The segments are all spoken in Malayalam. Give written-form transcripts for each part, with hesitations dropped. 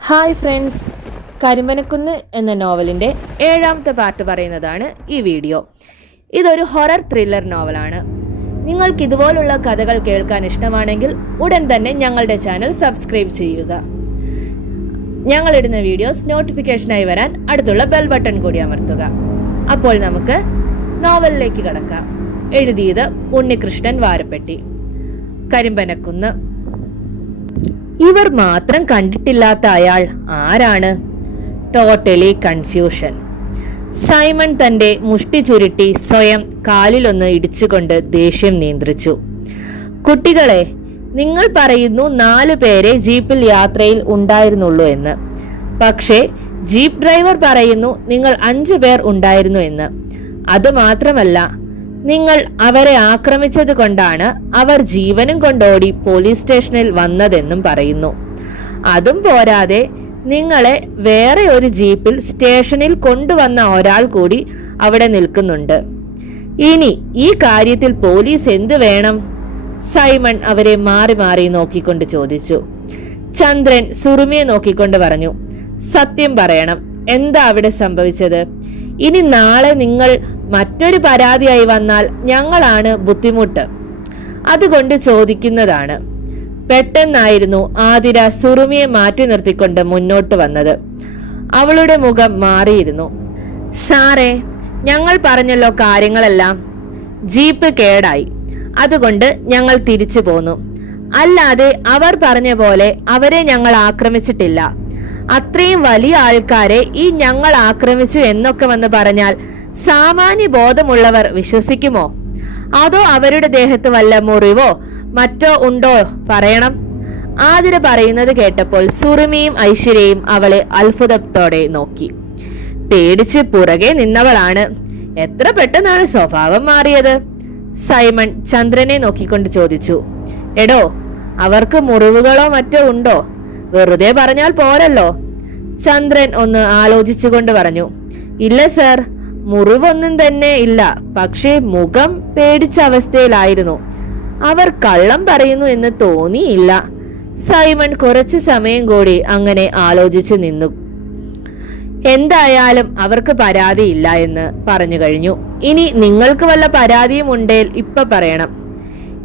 ഹായ് ഫ്രണ്ട്സ്, കരിമ്പനക്കുന്ന് എന്ന നോവലിൻ്റെ 7ാമത്തെ പാർട്ട് പറയുന്നതാണ് ഈ വീഡിയോ. ഇതൊരു ഹൊറർ ത്രില്ലർ നോവലാണ്. നിങ്ങൾക്ക് ഇതുപോലുള്ള കഥകൾ കേൾക്കാൻ ഇഷ്ടമാണെങ്കിൽ ഉടൻ തന്നെ ഞങ്ങളുടെ ചാനൽ സബ്സ്ക്രൈബ് ചെയ്യുക. ഞങ്ങളിടുന്ന വീഡിയോസ് നോട്ടിഫിക്കേഷനായി വരാൻ അടുത്തുള്ള ബെൽ ബട്ടൺ കൂടി അമർത്തുക. അപ്പോൾ നമുക്ക് നോവലിലേക്ക് കടക്കാം. എഴുതിയത് ഉണ്ണികൃഷ്ണൻ വാരപ്പെട്ടി. കരിമ്പനക്കുന്ന്. ഇവർ മാത്രം കണ്ടിട്ടില്ലാത്ത അയാൾ ആരാണ്? Totally confusion. സൈമൺ തന്റെ മുഷ്ടി ചുരുട്ടി സ്വയം കാലിലൊന്ന് ഇടിച്ചുകൊണ്ട് ദേഷ്യം നിയന്ത്രിച്ചു. കുട്ടികളെ, നിങ്ങൾ പറയുന്നു 4 പേരെ ജീപ്പിൽ യാത്രയിൽ ഉണ്ടായിരുന്നുള്ളൂ എന്ന്. പക്ഷേ ജീപ്പ് ഡ്രൈവർ പറയുന്നു നിങ്ങൾ 5 പേർ ഉണ്ടായിരുന്നു എന്ന്. അതുമാത്രമല്ല, നിങ്ങൾ അവരെ ആക്രമിച്ചത് കൊണ്ടാണ് അവർ ജീവനും കൊണ്ടോടി പോലീസ് സ്റ്റേഷനിൽ വന്നതെന്നും പറയുന്നു. അതും പോരാതെ നിങ്ങളെ വേറെ ഒരു ജീപ്പിൽ സ്റ്റേഷനിൽ കൊണ്ടുവന്ന ഒരാൾ കൂടി അവിടെ നിൽക്കുന്നുണ്ട്. ഇനി ഈ കാര്യത്തിൽ പോലീസ് എന്ത് വേണം? സൈമൺ അവരെ മാറി മാറി നോക്കിക്കൊണ്ട് ചോദിച്ചു. ചന്ദ്രൻ സുറുമിയെ നോക്കിക്കൊണ്ട് പറഞ്ഞു, സത്യം പറയണം, എന്താ അവിടെ സംഭവിച്ചത്? ഇനി നാളെ നിങ്ങൾ മറ്റൊരു പരാതിയായി വന്നാൽ ഞങ്ങളാണ് ബുദ്ധിമുട്ട്. അതുകൊണ്ട് ചോദിക്കുന്നതാണ്. പെട്ടെന്നായിരുന്നു ആതിര സുറുമിയെ മാറ്റി നിർത്തിക്കൊണ്ട് മുന്നോട്ട് വന്നത്. അവളുടെ മുഖം മാറിയിരുന്നു. സാറേ, ഞങ്ങൾ പറഞ്ഞല്ലോ കാര്യങ്ങളെല്ലാം. ജീപ്പ് കേടായി, അതുകൊണ്ട് ഞങ്ങൾ തിരിച്ചു പോന്നു. അല്ലാതെ അവർ പറഞ്ഞ പോലെ അവരെ ഞങ്ങൾ ആക്രമിച്ചിട്ടില്ല. അത്രയും വലിയ ആൾക്കാരെ ഈ ഞങ്ങൾ ആക്രമിച്ചു എന്നൊക്കെ വന്ന് പറഞ്ഞാൽ സാമാന്യ ബോധമുള്ളവർ വിശ്വസിക്കുമോ? അതോ അവരുടെ ദേഹത്ത് വല്ല മുറിവോ മറ്റോ ഉണ്ടോ പറയണം. ആതിര പറയുന്നത് കേട്ടപ്പോൾ സുറുമിയും ഐശ്വര്യയും അവളെ അത്ഭുതത്തോടെ നോക്കി. പേടിച്ച് പുറകെ നിന്നവളാണ്. എത്ര പെട്ടെന്നാണ് സ്വഭാവം മാറിയത്? സൈമൺ ചന്ദ്രനെ നോക്കിക്കൊണ്ട് ചോദിച്ചു. എടോ, അവർക്ക് മുറിവുകളോ മറ്റോ ഉണ്ടോ? വെറുതെ പറഞ്ഞാൽ പോരല്ലോ. ചന്ദ്രൻ ഒന്ന് ആലോചിച്ചുകൊണ്ട് പറഞ്ഞു, ഇല്ല സർ, മുറിവൊന്നും തന്നെ ഇല്ല. പക്ഷേ മുഖം പേടിച്ച അവസ്ഥയിലായിരുന്നു. അവർ കള്ളം പറയുന്നു എന്ന് തോന്നിയില്ല. സൈമൺ കുറച്ചു സമയം കൂടി അങ്ങനെ ആലോചിച്ചു നിന്നു. എന്തായാലും അവർക്ക് പരാതിയില്ല എന്ന് പറഞ്ഞു കഴിഞ്ഞു. ഇനി നിങ്ങൾക്ക് വല്ല പരാതിയും ഉണ്ടേൽ ഇപ്പൊ പറയണം.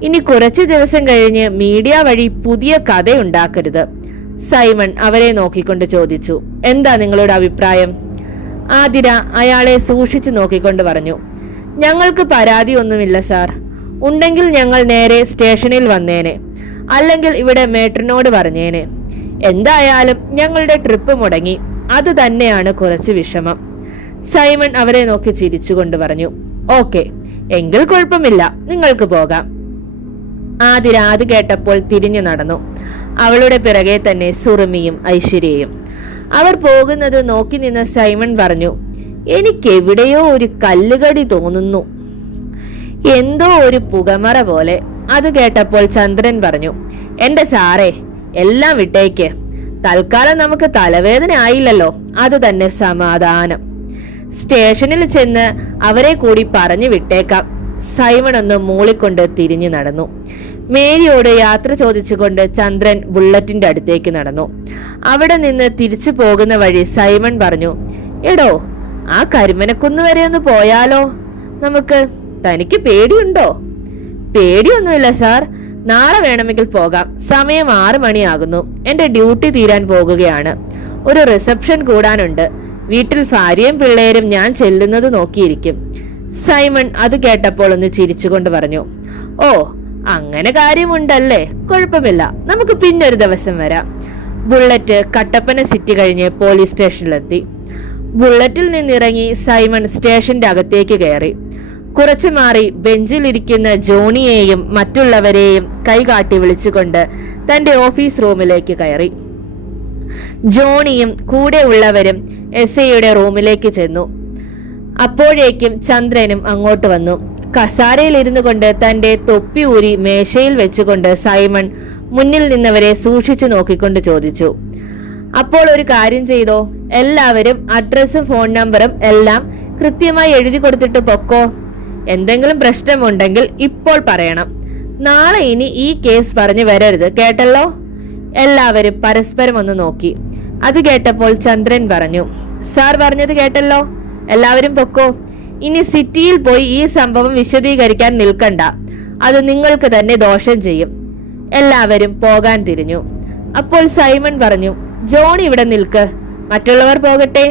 ഇനി കുറച്ചു ദിവസം കഴിഞ്ഞ് മീഡിയ വഴി പുതിയ കഥയുണ്ടാക്കരുത്. സൈമൺ അവരെ നോക്കിക്കൊണ്ട് ചോദിച്ചു. എന്താ നിങ്ങളുടെ അഭിപ്രായം? ആതിര അയാളെ സൂക്ഷിച്ചു നോക്കിക്കൊണ്ട് പറഞ്ഞു, ഞങ്ങൾക്ക് പരാതിയൊന്നുമില്ല സാർ. ഉണ്ടെങ്കിൽ ഞങ്ങൾ നേരെ സ്റ്റേഷനിൽ വന്നേനെ, അല്ലെങ്കിൽ ഇവിടെ മേട്രനോട് പറഞ്ഞേനെ. എന്തായാലും ഞങ്ങളുടെ ട്രിപ്പ് മുടങ്ങി, അത് തന്നെയാണ് കുറച്ച് വിഷമം. സൈമൺ അവരെ നോക്കി ചിരിച്ചുകൊണ്ട് പറഞ്ഞു, ഓക്കെ, എങ്കിൽ കുഴപ്പമില്ല, നിങ്ങൾക്ക് പോകാം. ആതിര അത് കേട്ടപ്പോൾ തിരിഞ്ഞു നടന്നു. അവളുടെ പിറകെ തന്നെ സുറുമിയും ഐശ്വര്യയും. അവർ പോകുന്നത് നോക്കി നിന്ന സൈമൺ പറഞ്ഞു, എനിക്കെവിടെയോ ഒരു കല്ലുകടി തോന്നുന്നു, എന്തോ ഒരു പുകമറ പോലെ. അത് കേട്ടപ്പോൾ ചന്ദ്രൻ പറഞ്ഞു, എന്റെ സാറേ, എല്ലാം വിട്ടേക്ക്. തൽക്കാലം നമുക്ക് തലവേദന ആയില്ലല്ലോ, അത് തന്നെ സമാധാനം. സ്റ്റേഷനിൽ ചെന്ന് അവരെ കൂടി പറഞ്ഞു വിട്ടേക്കാം. സൈമൺ ഒന്ന് മൂളിക്കൊണ്ട് തിരിഞ്ഞു നടന്നു. മേരിയോട് യാത്ര ചോദിച്ചുകൊണ്ട് ചന്ദ്രൻ ബുള്ളറ്റിന്റെ അടുത്തേക്ക് നടന്നു. അവിടെ നിന്ന് തിരിച്ചു പോകുന്ന വഴി സൈമൺ പറഞ്ഞു, എടോ, ആ കരിമനക്കുന്ന് വരെ ഒന്ന് പോയാലോ നമുക്ക്? തനിക്ക് പേടിയുണ്ടോ? പേടിയൊന്നുമില്ല സാർ, നാളെ വേണമെങ്കിൽ പോകാം. സമയം 6 മണിയാകുന്നു. എന്റെ ഡ്യൂട്ടി തീരാൻ പോകുകയാണ്. ഒരു റിസപ്ഷൻ കൂടാനുണ്ട്. വീട്ടിൽ ഭാര്യയും പിള്ളേരും ഞാൻ ചെല്ലുന്നത് നോക്കിയിരിക്കും. സൈമൺ അത് കേട്ടപ്പോൾ ഒന്ന് ചിരിച്ചുകൊണ്ട് പറഞ്ഞു, ഓ, അങ്ങനെ കാര്യമുണ്ടല്ലേ, കുഴപ്പമില്ല, നമുക്ക് പിന്നൊരു ദിവസം വരാം. ബുള്ളറ്റ് കട്ടപ്പന സിറ്റി കഴിഞ്ഞ് പോലീസ് സ്റ്റേഷനിലെത്തി. ബുള്ളറ്റിൽ നിന്നിറങ്ങി സൈമൺ സ്റ്റേഷന്റെ അകത്തേക്ക് കയറി. കുറച്ചു മാറി ബെഞ്ചിലിരിക്കുന്ന ജോണിയെയും മറ്റുള്ളവരെയും കൈകാട്ടി വിളിച്ചുകൊണ്ട് തന്റെ ഓഫീസ് റൂമിലേക്ക് കയറി. ജോണിയും കൂടെ ഉള്ളവരും എസ്ഐയുടെ റൂമിലേക്ക് ചെന്നു. അപ്പോഴേക്കും ചന്ദ്രനും അങ്ങോട്ട് വന്നു. കസാരയിൽ ഇരുന്നു കൊണ്ട് തന്റെ തൊപ്പി ഊരി മേശയിൽ വെച്ചുകൊണ്ട് സൈമൺ മുന്നിൽ നിന്നവരെ സൂക്ഷിച്ചു നോക്കിക്കൊണ്ട് ചോദിച്ചു, അപ്പോൾ ഒരു കാര്യം ചെയ്തോ, എല്ലാവരും അഡ്രസ്സും ഫോൺ നമ്പറും എല്ലാം കൃത്യമായി എഴുതി കൊടുത്തിട്ട് പൊക്കോ. എന്തെങ്കിലും പ്രശ്നമുണ്ടെങ്കിൽ ഇപ്പോൾ പറയണം. നാളെ ഇനി ഈ കേസ് പറഞ്ഞു വരരുത്, കേട്ടല്ലോ? എല്ലാവരും പരസ്പരം ഒന്ന് നോക്കി. അത് കേട്ടപ്പോൾ ചന്ദ്രൻ പറഞ്ഞു, സാർ പറഞ്ഞത് കേട്ടല്ലോ, എല്ലാവരും പൊക്കോ. ഇനി സിറ്റിയിൽ പോയി ഈ സംഭവം വിശദീകരിക്കാൻ നിൽക്കണ്ട, അത് നിങ്ങൾക്ക് തന്നെ ദോഷം ചെയ്യും. എല്ലാവരും പോകാൻ തിരിഞ്ഞു. അപ്പോൾ സൈമൺ പറഞ്ഞു, ജോണി ഇവിടെ നിൽക്ക്, മറ്റുള്ളവർ പോകട്ടെ.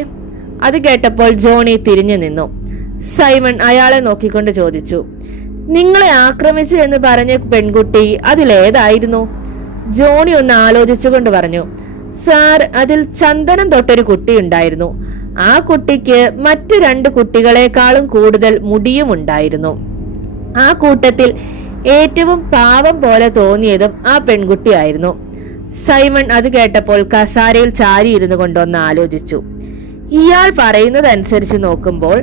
അത് കേട്ടപ്പോൾ ജോണി തിരിഞ്ഞു നിന്നു. സൈമൺ അയാളെ നോക്കിക്കൊണ്ട് ചോദിച്ചു, നിങ്ങളെ ആക്രമിച്ചു എന്ന് പറഞ്ഞ പെൺകുട്ടി അതിലേതായിരുന്നു? ജോണി ഒന്ന് ആലോചിച്ചുകൊണ്ട് പറഞ്ഞു, സാർ, അതിൽ ചന്ദനം തൊട്ടൊരു കുട്ടി ഉണ്ടായിരുന്നു. ആ കുട്ടിക്ക് മറ്റു 2 കുട്ടികളെക്കാളും കൂടുതൽ മുടിയും ഉണ്ടായിരുന്നു. ആ കൂട്ടത്തിൽ ഏറ്റവും പാവം പോലെ തോന്നിയതും ആ പെൺകുട്ടിയായിരുന്നു. സൈമൺ അത് കേട്ടപ്പോൾ കസാരയിൽ ചാരിയിരുന്നു കൊണ്ടൊന്ന് ആലോചിച്ചു. ഇയാൾ പറയുന്നതനുസരിച്ച് നോക്കുമ്പോൾ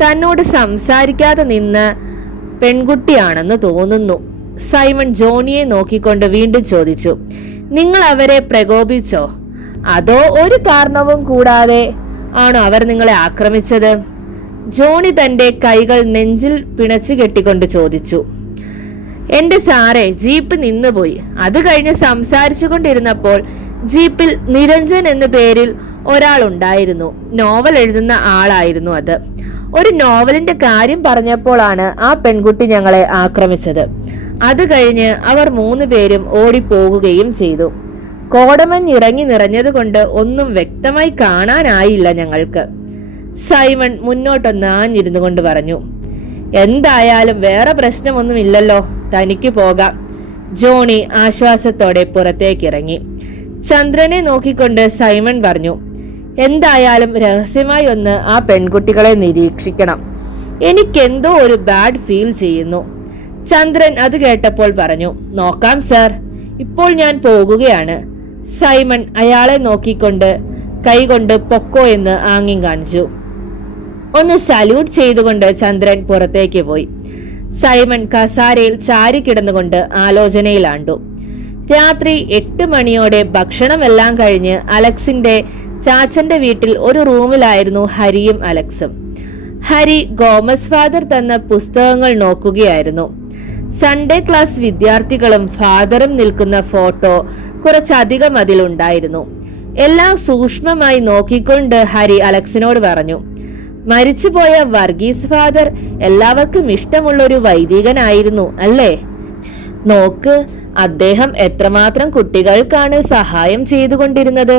തന്നോട് സംസാരിക്കാതെ നിന്ന് പെൺകുട്ടിയാണെന്ന് തോന്നുന്നു. സൈമൺ ജോണിയെ നോക്കിക്കൊണ്ട് വീണ്ടും ചോദിച്ചു, നിങ്ങൾ അവരെ പ്രകോപിച്ചോ, അതോ ഒരു കാരണവും കൂടാതെ ആണോ അവർ നിങ്ങളെ ആക്രമിച്ചത്? ജോണി തന്റെ കൈകൾ നെഞ്ചിൽ പിണച്ചു കെട്ടിക്കൊണ്ട് ചോദിച്ചു. എന്റെ സാറേ, ജീപ്പ് നിന്നുപോയി. അത് കഴിഞ്ഞ് സംസാരിച്ചു കൊണ്ടിരുന്നപ്പോൾ ജീപ്പിൽ നിരഞ്ജൻ എന്ന പേരിൽ ഒരാൾ ഉണ്ടായിരുന്നു. നോവൽ എഴുതുന്ന ആളായിരുന്നു അത്. ഒരു നോവലിന്റെ കാര്യം പറഞ്ഞപ്പോഴാണ് ആ പെൺകുട്ടി ഞങ്ങളെ ആക്രമിച്ചത്. അത് കഴിഞ്ഞ് അവർ 3 പേരും ഓടിപ്പോകുകയും ചെയ്തു. കോടമഞ്ഞ് ഇറങ്ങി നിറഞ്ഞത് കൊണ്ട് ഒന്നും വ്യക്തമായി കാണാനായില്ല ഞങ്ങൾക്ക്. സൈമൺ മുന്നോട്ടൊന്ന് ആഞ്ഞിരുന്നു കൊണ്ട് പറഞ്ഞു, എന്തായാലും വേറെ പ്രശ്നമൊന്നുമില്ലല്ലോ, തനിക്ക് പോകാം. ജോണി ആശ്വാസത്തോടെ പുറത്തേക്കിറങ്ങി. ചന്ദ്രനെ നോക്കിക്കൊണ്ട് സൈമൺ പറഞ്ഞു, എന്തായാലും രഹസ്യമായി ഒന്ന് ആ പെൺകുട്ടികളെ നിരീക്ഷിക്കണം. എനിക്കെന്തോ ഒരു ബാഡ് ഫീൽ ചെയ്യുന്നു. ചന്ദ്രൻ അത് കേട്ടപ്പോൾ പറഞ്ഞു, നോക്കാം സാർ, ഇപ്പോൾ ഞാൻ പോകുകയാണ്. സൈമൺ അയാളെ നോക്കിക്കൊണ്ട് കൈകൊണ്ട് പൊക്കോ എന്ന് ആംഗ്യം കാണിച്ചു. ഒന്ന് സല്യൂട്ട് ചെയ്തുകൊണ്ട് ചന്ദ്രൻ പുറത്തേക്ക് പോയി. സൈമൺ കസാരയിൽ ചാരി കിടന്നുകൊണ്ട് ആലോചനയിലാണ്ടു. രാത്രി 8 മണിയോടെ ഭക്ഷണമെല്ലാം കഴിഞ്ഞ് അലക്സിന്റെ ചാച്ചന്റെ വീട്ടിൽ ഒരു റൂമിലായിരുന്നു ഹരിയും അലക്സും. ഹരി ഗോമസ് ഫാദർ തന്ന പുസ്തകങ്ങൾ നോക്കുകയായിരുന്നു. സൺഡേ ക്ലാസ് വിദ്യാർത്ഥികളും ഫാദറും നിൽക്കുന്ന ഫോട്ടോ കുറച്ചധികം അതിലുണ്ടായിരുന്നു. എല്ലാം സൂക്ഷ്മമായി നോക്കിക്കൊണ്ട് ഹരി അലക്സിനോട് പറഞ്ഞു, മരിച്ചുപോയ വർഗീസ് ഫാദർ എല്ലാവർക്കും ഇഷ്ടമുള്ളൊരു വൈദികനായിരുന്നു അല്ലേ? നോക്ക്, അദ്ദേഹം എത്രമാത്രം കുട്ടികൾക്കാണ് സഹായം ചെയ്തുകൊണ്ടിരുന്നത്.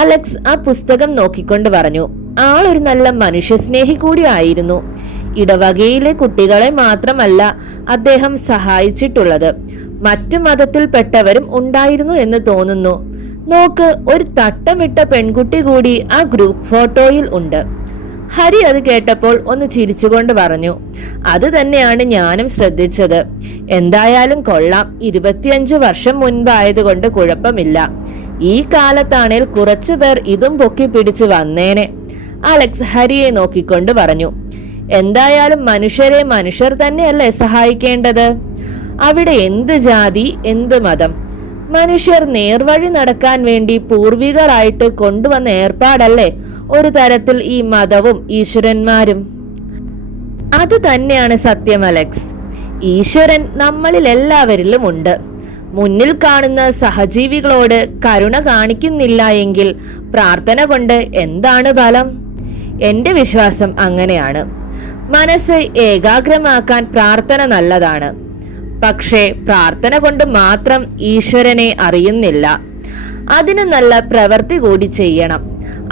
അലക്സ് ആ പുസ്തകം നോക്കിക്കൊണ്ട് പറഞ്ഞു, ആളൊരു നല്ല മനുഷ്യസ്നേഹി കൂടി ആയിരുന്നു. ഇടവകയിലെ കുട്ടികളെ മാത്രമല്ല അദ്ദേഹം സഹായിച്ചിട്ടുള്ളത്, മറ്റു മതത്തിൽപ്പെട്ടവരും ഉണ്ടായിരുന്നു എന്ന് തോന്നുന്നു. നോക്ക്, ഒരു തട്ടമിട്ട പെൺകുട്ടി കൂടി ആ ഗ്രൂപ്പ് ഫോട്ടോയിൽ ഉണ്ട്. ഹരി അത് കേട്ടപ്പോൾ ഒന്ന് ചിരിച്ചുകൊണ്ട് പറഞ്ഞു, അത് തന്നെയാണ് ഞാനും ശ്രദ്ധിച്ചത്. എന്തായാലും കൊള്ളാം, 25 വർഷം മുൻപായതുകൊണ്ട് കുഴപ്പമില്ല. ഈ കാലത്താണേൽ കുറച്ചു പേർ ഇതും പൊക്കി പിടിച്ചു വന്നേനെ. അലക്സ് ഹരിയെ നോക്കിക്കൊണ്ട് പറഞ്ഞു, എന്തായാലും മനുഷ്യരെ മനുഷ്യർ തന്നെയല്ലേ സഹായിക്കേണ്ടത്? അവിടെ എന്ത് ജാതി, എന്ത് മതം, മനുഷ്യർ നേർവഴി നടക്കാൻ വേണ്ടി പൂർവികരായിട്ട് കൊണ്ടുവന്ന ഏർപ്പാടല്ലേ ഒരു തരത്തിൽ ഈ മതവും ഈശ്വരന്മാരും. അത് തന്നെയാണ് സത്യം അലക്സ്. ഈശ്വരൻ നമ്മളിൽ എല്ലാവരിലും ഉണ്ട്. മുന്നിൽ കാണുന്ന സഹജീവികളോട് കരുണ കാണിക്കുന്നില്ല എങ്കിൽ പ്രാർത്ഥന കൊണ്ട് എന്താണ് ഫലം? എന്റെ വിശ്വാസം അങ്ങനെയാണ്. മനസ്സ് ഏകാഗ്രമാക്കാൻ പ്രാർത്ഥന നല്ലതാണ്. പക്ഷേ പ്രാർത്ഥന കൊണ്ട് മാത്രം ഈശ്വരനെ അറിയുന്നില്ല. അതിന് നല്ല പ്രവൃത്തി കൂടി ചെയ്യണം.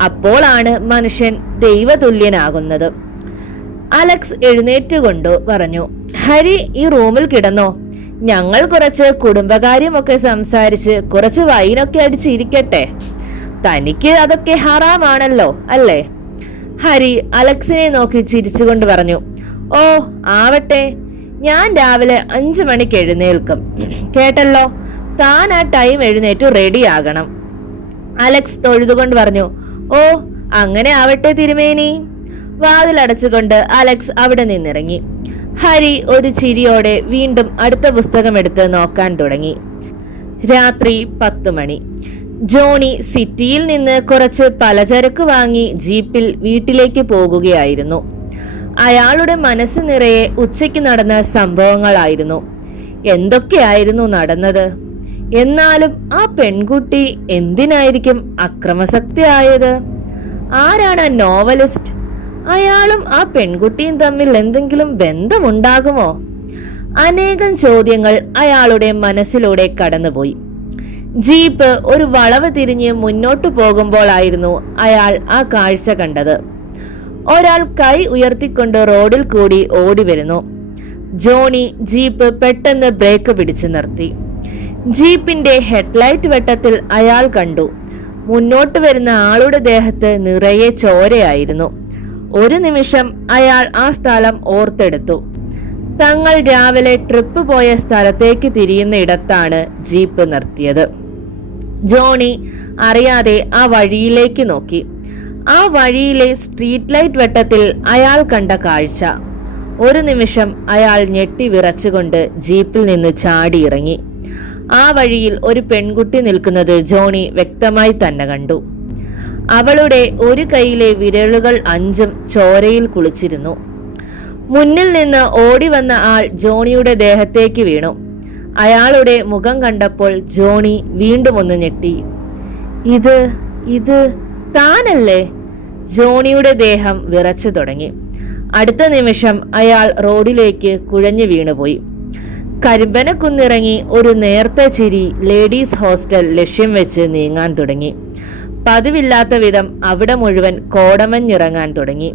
അപ്പോഴാണ് മനുഷ്യൻ ദൈവതുല്യനാകുന്നത്. അലക്സ് എഴുന്നേറ്റുകൊണ്ട് പറഞ്ഞു, ഹരി ഈ റൂമിൽ കിടന്നോ, ഞങ്ങൾ കുറച്ച് കുടുംബകാര്യമൊക്കെ സംസാരിച്ച് കുറച്ച് വൈനൊക്കെ അടിച്ചിരിക്കട്ടെ. തനിക്ക് അതൊക്കെ ഹറാമാണല്ലോ അല്ലേ? ഹരി അലക്സിനെ നോക്കി ചിരിച്ചുകൊണ്ട് പറഞ്ഞു, ഓ ആവട്ടെ, ഞാൻ രാവിലെ 5 മണിക്ക് എഴുന്നേൽക്കും, കേട്ടല്ലോ. താൻ ആ ടൈം എഴുന്നേറ്റ് റെഡിയാകണം. അലക്സ് തൊഴുതുകൊണ്ട് പറഞ്ഞു, ഓ അങ്ങനെ ആവട്ടെ തിരുമേനി. വാതിലടച്ചുകൊണ്ട് അലക്സ് അവിടെ നിന്നിറങ്ങി. ഹരി ഒരു ചിരിയോടെ വീണ്ടും അടുത്ത പുസ്തകം എടുത്ത് നോക്കാൻ തുടങ്ങി. രാത്രി 10 മണി. ജോണി സിറ്റിയിൽ നിന്ന് കുറച്ച് പലചരക്ക് വാങ്ങി ജീപ്പിൽ വീട്ടിലേക്ക് പോകുകയായിരുന്നു. അയാളുടെ മനസ്സ് നിറയെ ഉച്ചയ്ക്ക് നടന്ന സംഭവങ്ങളായിരുന്നു. എന്തൊക്കെയായിരുന്നു നടന്നത്? എന്നാലും ആ പെൺകുട്ടി എന്തിനായിരിക്കും അക്രമാസക്തിയായത്? ആരാണ് ആ നോവലിസ്റ്റ്? അയാളും ആ പെൺകുട്ടിയും തമ്മിൽ എന്തെങ്കിലും ബന്ധമുണ്ടാകുമോ? അനേകം ചോദ്യങ്ങൾ അയാളുടെ മനസ്സിലൂടെ കടന്നുപോയി. ജീപ്പ് ഒരു വളവ് തിരിഞ്ഞ് മുന്നോട്ടു പോകുമ്പോഴായിരുന്നു അയാൾ ആ കാഴ്ച കണ്ടത്. ഒരാൾ കൈ ഉയർത്തിക്കൊണ്ട് റോഡിൽ കൂടി ഓടി വരുന്നു. ജോണി ജീപ്പ് പെട്ടെന്ന് ബ്രേക്ക് പിടിച്ചു നിർത്തി. ജീപ്പിന്റെ ഹെഡ്ലൈറ്റ് വെട്ടത്തിൽ അയാൾ കണ്ടു, മുന്നോട്ട് വരുന്ന ആളുടെ ദേഹത്ത് നിറയെ ചോരയായിരുന്നു. ഒരു നിമിഷം അയാൾ ആ സ്ഥലം ഓർത്തെടുത്തു. തങ്ങൾ രാവിലെ ട്രിപ്പ് പോയ സ്ഥലത്തേക്ക് തിരിയുന്ന ഇടത്താണ് ജീപ്പ് നിർത്തിയത്. ജോണി അറിയാതെ ആ വഴിയിലേക്ക് നോക്കി. ആ വഴിയിലെ സ്ട്രീറ്റ് ലൈറ്റ് വെട്ടത്തിൽ അയാൾ കണ്ട കാഴ്ച. ഒരു നിമിഷം അയാൾ ഞെട്ടി വിറച്ചുകൊണ്ട് ജീപ്പിൽ നിന്ന് ചാടിയിറങ്ങി. ആ വഴിയിൽ ഒരു പെൺകുട്ടി നിൽക്കുന്നത് ജോണി വ്യക്തമായി തന്നെ കണ്ടു. അവളുടെ ഒരു കൈയിലെ വിരലുകൾ 5ഉം ചോരയിൽ കുളിച്ചിരുന്നു. മുന്നിൽ നിന്ന് ഓടി വന്ന ആൾ ജോണിയുടെ ദേഹത്തേക്ക് വീണു. അയാളുടെ മുഖം കണ്ടപ്പോൾ ജോണി വീണ്ടും ഒന്ന് ഞെട്ടി. ഇത് താനല്ലേ? ജോണിയുടെ ദേഹം വിറച്ചു തുടങ്ങി. അടുത്ത നിമിഷം അയാൾ റോഡിലേക്ക് കുഴഞ്ഞു വീണുപോയി. കരിമ്പനക്കുന്നിറങ്ങി ഒരു നേർത്ത ചിരി ലേഡീസ് ഹോസ്റ്റൽ ലക്ഷ്യം വെച്ച് നീങ്ങാൻ തുടങ്ങി. പതിവില്ലാത്ത വിധം അവിടെ മുഴുവൻ കോടമഞ്ഞിറങ്ങാൻ തുടങ്ങി.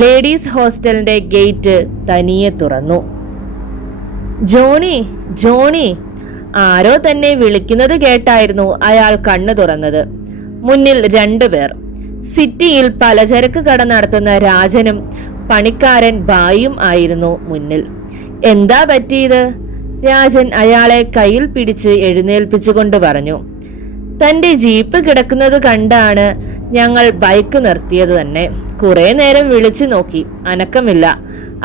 ലേഡീസ് ഹോസ്റ്റലിന്റെ ഗേറ്റ് തനിയെ തുറന്നു. Johnny, Johnny! ആരോ തന്നെ വിളിക്കുന്നത് കേട്ടായിരുന്നു അയാൾ കണ്ണു തുറന്നത്. മുന്നിൽ 2 പേർ. സിറ്റിയിൽ പലചരക്ക് കട നടത്തുന്ന രാജനും പണിക്കാരൻ ബായും ആയിരുന്നു മുന്നിൽ. എന്താ പറ്റിയത്? രാജൻ അയാളെ കയ്യിൽ പിടിച്ച് എഴുന്നേൽപ്പിച്ചുകൊണ്ട് പറഞ്ഞു. തന്റെ ജീപ്പ് കിടക്കുന്നത് കണ്ടാണ് ഞങ്ങൾ ബൈക്ക് നിർത്തിയത് തന്നെ. കുറെ നേരം വിളിച്ചു നോക്കി, അനക്കമില്ല.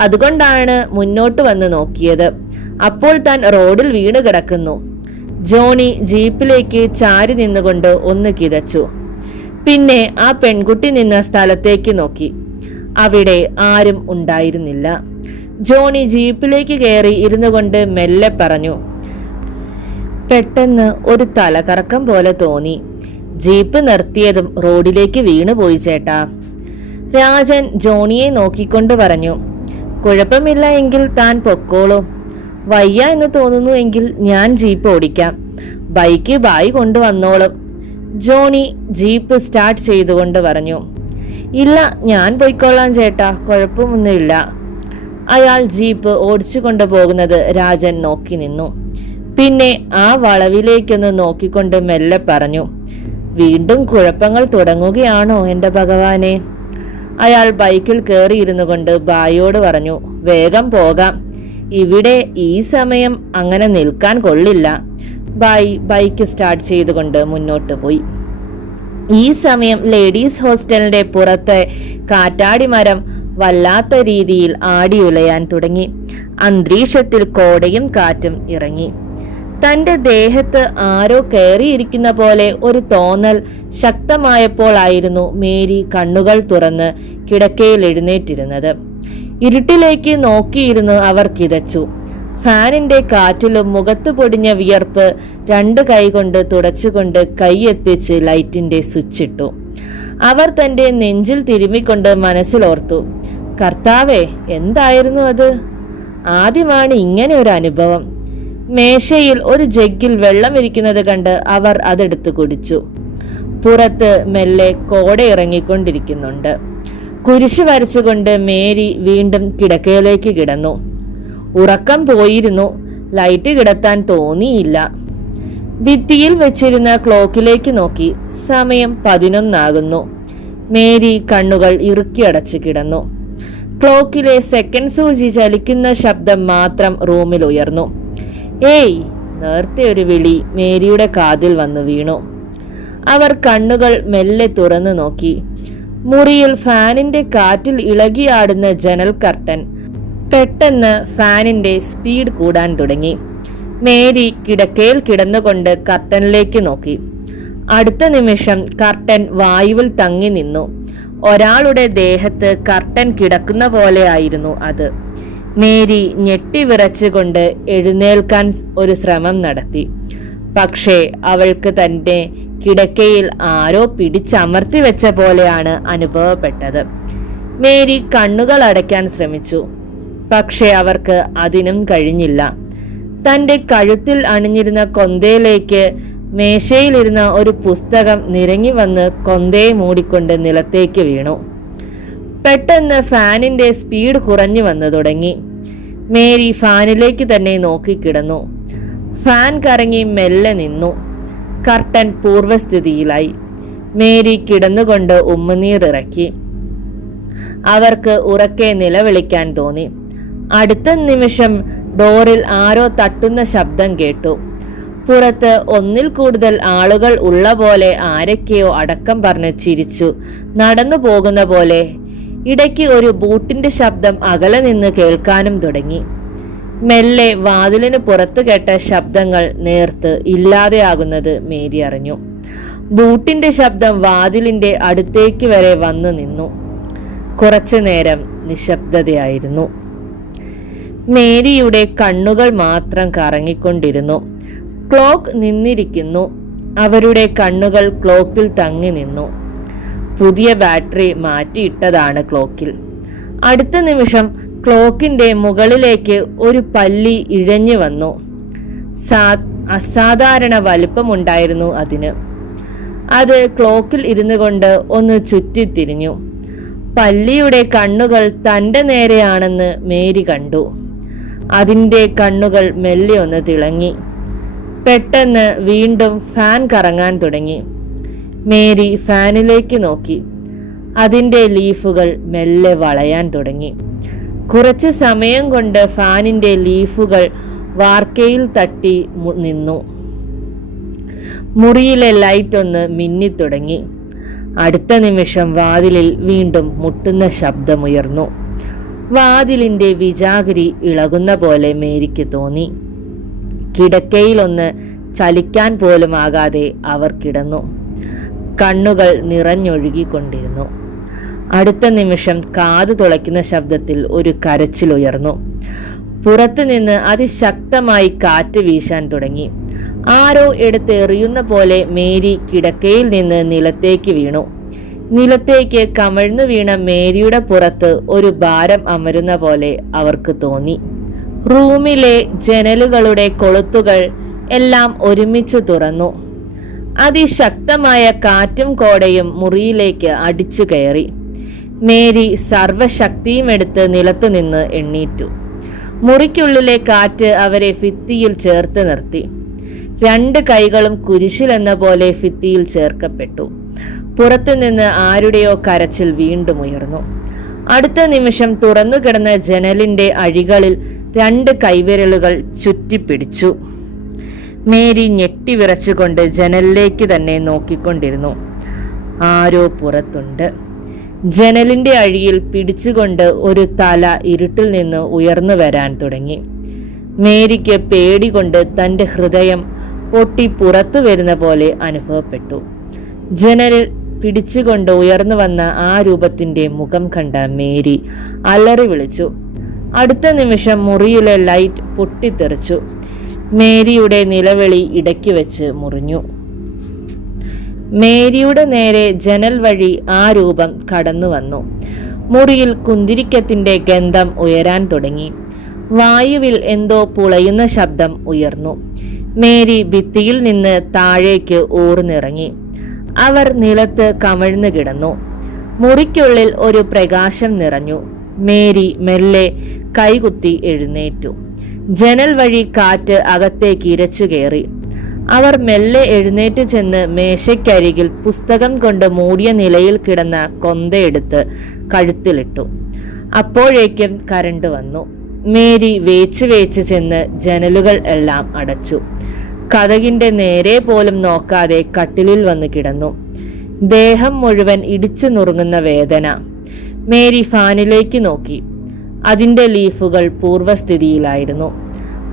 അതുകൊണ്ടാണ് മുന്നോട്ട് വന്ന് നോക്കിയത്. അപ്പോൾ താൻ റോഡിൽ വീണ് കിടക്കുന്നു. ജോണി ജീപ്പിലേക്ക് ചാരി നിന്നുകൊണ്ട് ഒന്ന് കിതച്ചു. പിന്നെ ആ പെൺകുട്ടി നിന്ന സ്ഥലത്തേക്ക് നോക്കി. അവിടെ ആരും ഉണ്ടായിരുന്നില്ല. ജോണി ജീപ്പിലേക്ക് കയറി ഇരുന്നു കൊണ്ട് മെല്ലെ പറഞ്ഞു. പെട്ടെന്ന് ഒരു തലകറക്കം പോലെ തോന്നി. ജീപ്പ് നിർത്തിയതും റോഡിലേക്ക് വീണുപോയി ചേട്ടാ. രാജൻ ജോണിയെ നോക്കിക്കൊണ്ട് പറഞ്ഞു. കുഴപ്പമില്ല എങ്കിൽ താൻ പൊക്കോളൂ. വയ്യ എന്ന് തോന്നുന്നു എങ്കിൽ ഞാൻ ജീപ്പ് ഓടിക്കാം. ബൈക്ക് ബായി കൊണ്ടുവന്നോളും. ജോണി ജീപ്പ് സ്റ്റാർട്ട് ചെയ്തുകൊണ്ട് പറഞ്ഞു. ഇല്ല, ഞാൻ പോയിക്കൊള്ളാം ചേട്ടാ, കുഴപ്പമൊന്നുമില്ല. അയാൾ ജീപ്പ് ഓടിച്ചു കൊണ്ടുപോകുന്നത് രാജൻ നോക്കി നിന്നു. പിന്നെ ആ വളവിലേക്കൊന്ന് നോക്കിക്കൊണ്ട് മെല്ലെ പറഞ്ഞു. വീണ്ടും കുഴപ്പങ്ങൾ തുടങ്ങുകയാണോ എന്റെ ഭഗവാനെ? അയാൾ ബൈക്കിൽ കയറിയിരുന്നു കൊണ്ട് ബായിയോട് പറഞ്ഞു. വേഗം പോകാം, ഇവിടെ ഈ സമയം അങ്ങനെ നിൽക്കാൻ കൊള്ളില്ല. ബായി ബൈക്ക് സ്റ്റാർട്ട് ചെയ്തുകൊണ്ട് മുന്നോട്ട് പോയി. ഈ സമയം ലേഡീസ് ഹോസ്റ്റലിന്റെ പുറത്തെ കാറ്റാടി മരം വല്ലാത്ത രീതിയിൽ ആടിയുലയാൻ തുടങ്ങി. അന്തരീക്ഷത്തിൽ കോടയും കാറ്റും ഇറങ്ങി. തന്റെ ദേഹത്ത് ആരോ കയറിയിരിക്കുന്ന പോലെ ഒരു തോന്നൽ ശക്തമായപ്പോഴായിരുന്നു മേരി കണ്ണുകൾ തുറന്ന് കിടക്കയിൽ എഴുന്നേറ്റിരുന്നത്. ഇരുട്ടിലേക്ക് നോക്കിയിരുന്ന് അവർ കിതച്ചു. ഫാനിന്റെ കാറ്റിലും മുഖത്ത് പൊടിഞ്ഞ വിയർപ്പ് 2 കൈകൊണ്ട് തുടച്ചുകൊണ്ട് കൈയെത്തിച്ച് ലൈറ്റിന്റെ സ്വിച്ച് ഇട്ടു. അവർ തന്റെ നെഞ്ചിൽ തിരുമ്മിക്കൊണ്ട് മനസ്സിലോർത്തു. കർത്താവേ, എന്തായിരുന്നു അത്? ആദ്യമാണ് ഇങ്ങനെ ഒരു അനുഭവം. മേശയിൽ ഒരു ജഗ്ഗിൽ വെള്ളം ഇരിക്കുന്നത് കണ്ട് അവർ അതെടുത്ത് കുടിച്ചു. പുറത്ത് മെല്ലെ കോട ഇറങ്ങിക്കൊണ്ടിരിക്കുന്നുണ്ട്. കുരിശ് വരച്ചുകൊണ്ട് മേരി വീണ്ടും കിടക്കയിലേക്ക് കിടന്നു. ഉറക്കം പോയിരുന്നു. ലൈറ്റ് കിടത്താൻ തോന്നിയില്ല. ഭിത്തിയിൽ വെച്ചിരുന്ന ക്ലോക്കിലേക്ക് നോക്കി. സമയം 11 ആകുന്നു. മേരി കണ്ണുകൾ ഇറുക്കി അടച്ചു കിടന്നു. ക്ലോക്കിലെ സെക്കൻഡ് സൂചി ചലിക്കുന്ന ശബ്ദം മാത്രം റൂമിൽ ഉയർന്നു. ഏയ്! നേരത്തെ ഒരു വിളി മേരിയുടെ കാതിൽ വന്നു വീണു. അവർ കണ്ണുകൾ മെല്ലെ തുറന്നു നോക്കി. മുറിയിൽ ഫാനിന്റെ കാറ്റിൽ ഇളകിയാടുന്ന ജനൽ കർട്ടൻ. പെട്ടെന്ന് ഫാനിന്റെ സ്പീഡ് കൂടാൻ തുടങ്ങി. മേരി കിടക്കയിൽ കിടന്നുകൊണ്ട് കർട്ടനിലേക്ക് നോക്കി. അടുത്ത നിമിഷം കർട്ടൻ വായുവിൽ തങ്ങി നിന്നു. ഒരാളുടെ ദേഹത്ത് കർട്ടൻ കിടക്കുന്ന പോലെ ആയിരുന്നു അത്. മേരി ഞെട്ടി വിറച്ചുകൊണ്ട് എഴുന്നേൽക്കാൻ ഒരു ശ്രമം നടത്തി. പക്ഷേ അവൾക്ക് തന്റെ കിടക്കയിൽ ആരോ പിടിച്ചമർത്തി വെച്ച പോലെയാണ് അനുഭവപ്പെട്ടത്. മേരി കണ്ണുകൾ അടയ്ക്കാൻ ശ്രമിച്ചു. പക്ഷെ അവർക്ക് അതിനും കഴിഞ്ഞില്ല. തന്റെ കഴുത്തിൽ അണിഞ്ഞിരുന്ന കൊന്തയിലേക്ക് മേശയിലിരുന്ന ഒരു പുസ്തകം നിരങ്ങി വന്ന് കൊന്തയെ മൂടിക്കൊണ്ട് നിലത്തേക്ക് വീണു. പെട്ടെന്ന് ഫാനിന്റെ സ്പീഡ് കുറഞ്ഞു വന്നു തുടങ്ങി. മേരി ഫാനിലേക്ക് തന്നെ നോക്കിക്കിടന്നു. ഫാൻ കറങ്ങി മെല്ലെ നിന്നു. കർട്ടൻ പൂർവ്വസ്ഥിതിയിലായി. മേരി കിടന്നുകൊണ്ട് ഉമ്മനീറിറക്കി. അവർക്ക് ഉറക്കെ നിലവിളിക്കാൻ തോന്നി. അടുത്ത നിമിഷം ഡോറിൽ ആരോ തട്ടുന്ന ശബ്ദം കേട്ടു. പുറത്ത് ഒന്നിൽ കൂടുതൽ ആളുകൾ ഉള്ള പോലെ ആരൊക്കെയോ അടക്കം പറഞ്ഞ് ചിരിച്ചു നടന്നു പോകുന്ന പോലെ. ഇടയ്ക്ക് ഒരു ബൂട്ടിന്റെ ശബ്ദം അകലെ നിന്ന് കേൾക്കാനും തുടങ്ങി. മെല്ലെ വാതിലിന് പുറത്തു കേട്ട ശബ്ദങ്ങൾ നേർത്ത് ഇല്ലാതെയാകുന്നത് മേരി അറിഞ്ഞു. ബൂട്ടിന്റെ ശബ്ദം വാതിലിന്റെ അടുത്തേക്ക് വരെ വന്നു നിന്നു. കുറച്ചു നേരം നിശബ്ദതയായിരുന്നു. മേരിയുടെ കണ്ണുകൾ മാത്രം കറങ്ങിക്കൊണ്ടിരുന്നു. ക്ലോക്ക് നിന്നിരിക്കുന്നു. അവരുടെ കണ്ണുകൾ ക്ലോക്കിൽ തങ്ങി നിന്നു. പുതിയ ബാറ്ററി മാറ്റിയിട്ടതാണ് ക്ലോക്കിൽ. അടുത്ത നിമിഷം ക്ലോക്കിന്റെ മുകളിലേക്ക് ഒരു പല്ലി ഇഴഞ്ഞു വന്നു. അസാധാരണ വലിപ്പമുണ്ടായിരുന്നു അതിന്. അത് ക്ലോക്കിൽ ഇരുന്നു കൊണ്ട് ഒന്ന് ചുറ്റിത്തിരിഞ്ഞു. പല്ലിയുടെ കണ്ണുകൾ തന്റെ നേരെയാണെന്ന് മേരി കണ്ടു. അതിന്റെ കണ്ണുകൾ മെല്ലെ ഒന്ന് തിളങ്ങി. പെട്ടെന്ന് വീണ്ടും ഫാൻ കറങ്ങാൻ തുടങ്ങി. മേരി ഫാനിലേക്ക് നോക്കി. അതിന്റെ ലീഫുകൾ മെല്ലെ വളയാൻ തുടങ്ങി. കുറച്ച് സമയം കൊണ്ട് ഫാനിന്റെ ലീഫുകൾ വാർക്കയിൽ തട്ടി നിന്നു. മുറിയിലെ ലൈറ്റ് ഒന്ന് മിന്നിത്തുടങ്ങി. അടുത്ത നിമിഷം വാതിലിൽ വീണ്ടും മുട്ടുന്ന ശബ്ദമുയർന്നു. വാതിലിന്റെ വിജാഗിരി ഇളകുന്ന പോലെ മേരിക്ക് തോന്നി. കിടക്കയിലൊന്ന് ചലിക്കാൻ പോലും ആകാതെ അവർ കിടന്നു. കണ്ണുകൾ നിറഞ്ഞൊഴുകിക്കൊണ്ടിരുന്നു. അടുത്ത നിമിഷം കാതു തുളയ്ക്കുന്ന ശബ്ദത്തിൽ ഒരു കരച്ചിലുയർന്നു. പുറത്തുനിന്ന് അതിശക്തമായി കാറ്റ് വീശാൻ തുടങ്ങി. ആരോ എടുത്ത് എറിയുന്ന പോലെ മേരി കിടക്കയിൽ നിന്ന് നിലത്തേക്ക് വീണു. നിലത്തേക്ക് കമഴ്ന്നു വീണ മേരിയുടെ പുറത്ത് ഒരു ഭാരം അമരുന്ന പോലെ അവർക്ക് തോന്നി. റൂമിലെ ജനലുകളുടെ കൊളുത്തുകൾ എല്ലാം ഒരുമിച്ച് തുറന്നു. അതിശക്തമായ കാറ്റും കോടയും മുറിയിലേക്ക് അടിച്ചു കയറി. മേരി സർവശക്തിയും എടുത്ത് നിലത്തുനിന്ന് എണ്ണീറ്റു. മുറിക്കുള്ളിലെ കാറ്റ് അവരെ ഭിത്തിയിൽ ചേർത്ത് നിർത്തി. രണ്ട് കൈകളും കുരിശിലെന്ന പോലെ ഭിത്തിയിൽ ചേർക്കപ്പെട്ടു. പുറത്തുനിന്ന് ആരുടെയോ കരച്ചിൽ വീണ്ടും ഉയർന്നു. അടുത്ത നിമിഷം തുറന്നു കിടന്ന ജനലിന്റെ അഴികളിൽ രണ്ട് കൈവിരലുകൾ ചുറ്റിപ്പിടിച്ചു. മേരി ഞെട്ടിവിറച്ചുകൊണ്ട് ജനലിലേക്ക് തന്നെ നോക്കിക്കൊണ്ടിരുന്നു. ആരോ പുറത്തുണ്ട്. ജനലിന്റെ അഴിയിൽ പിടിച്ചുകൊണ്ട് ഒരു തല ഇരുട്ടിൽ നിന്ന് ഉയർന്നു വരാൻ തുടങ്ങി. മേരിക്ക് പേടി കൊണ്ട് തന്റെ ഹൃദയം പൊട്ടി പുറത്തു വരുന്ന പോലെ അനുഭവപ്പെട്ടു. ജനലിൽ പിടിച്ചുകൊണ്ട് ഉയർന്നു വന്ന ആ രൂപത്തിന്റെ മുഖം കണ്ട മേരി അലറി വിളിച്ചു. അടുത്ത നിമിഷം മുറിയിലെ ലൈറ്റ് പൊട്ടിത്തെറിച്ചു. മേരിയുടെ നിലവിളി ഇടയ്ക്ക് വെച്ച് മുറിഞ്ഞു. മേരിയുടെ നേരെ ജനൽ വഴി ആ രൂപം കടന്നു വന്നു. മുറിയിൽ കുന്തിരിക്കത്തിന്റെ ഗന്ധം ഉയരാൻ തുടങ്ങി. വായുവിൽ എന്തോ പുളയുന്ന ശബ്ദം ഉയർന്നു. മേരി ഭിത്തിയിൽ നിന്ന് താഴേക്ക് ഊർന്നിറങ്ങി. അവർ നിലത്ത് കമഴ്ന്നു കിടന്നു. മുറിക്കുള്ളിൽ ഒരു പ്രകാശം നിറഞ്ഞു. മേരി മെല്ലെ കൈകുത്തി എഴുന്നേറ്റു. ജനൽ വഴി കാറ്റ് അകത്തേക്ക് ഇരച്ചു കയറി. അവർ മെല്ലെ എഴുന്നേറ്റ് ചെന്ന് മേശയ്ക്കരികിൽ പുസ്തകം കൊണ്ട് മൂടിയ നിലയിൽ കിടന്ന കൊന്തയെടുത്ത് കഴുത്തിലിട്ടു. അപ്പോഴേക്കും കരണ്ട് വന്നു. മേരി വേച്ച് ചെന്ന് ജനലുകൾ എല്ലാം അടച്ചു. കതകിന്റെ നേരെ പോലും നോക്കാതെ കട്ടിലിൽ വന്ന് കിടന്നു. ദേഹം മുഴുവൻ ഇടിച്ചു നുറുങ്ങുന്ന വേദന. മേരി ഫാനിലേക്ക് നോക്കി. അതിന്റെ ലീഫുകൾ പൂർവ്വസ്ഥിതിയിലായിരുന്നു.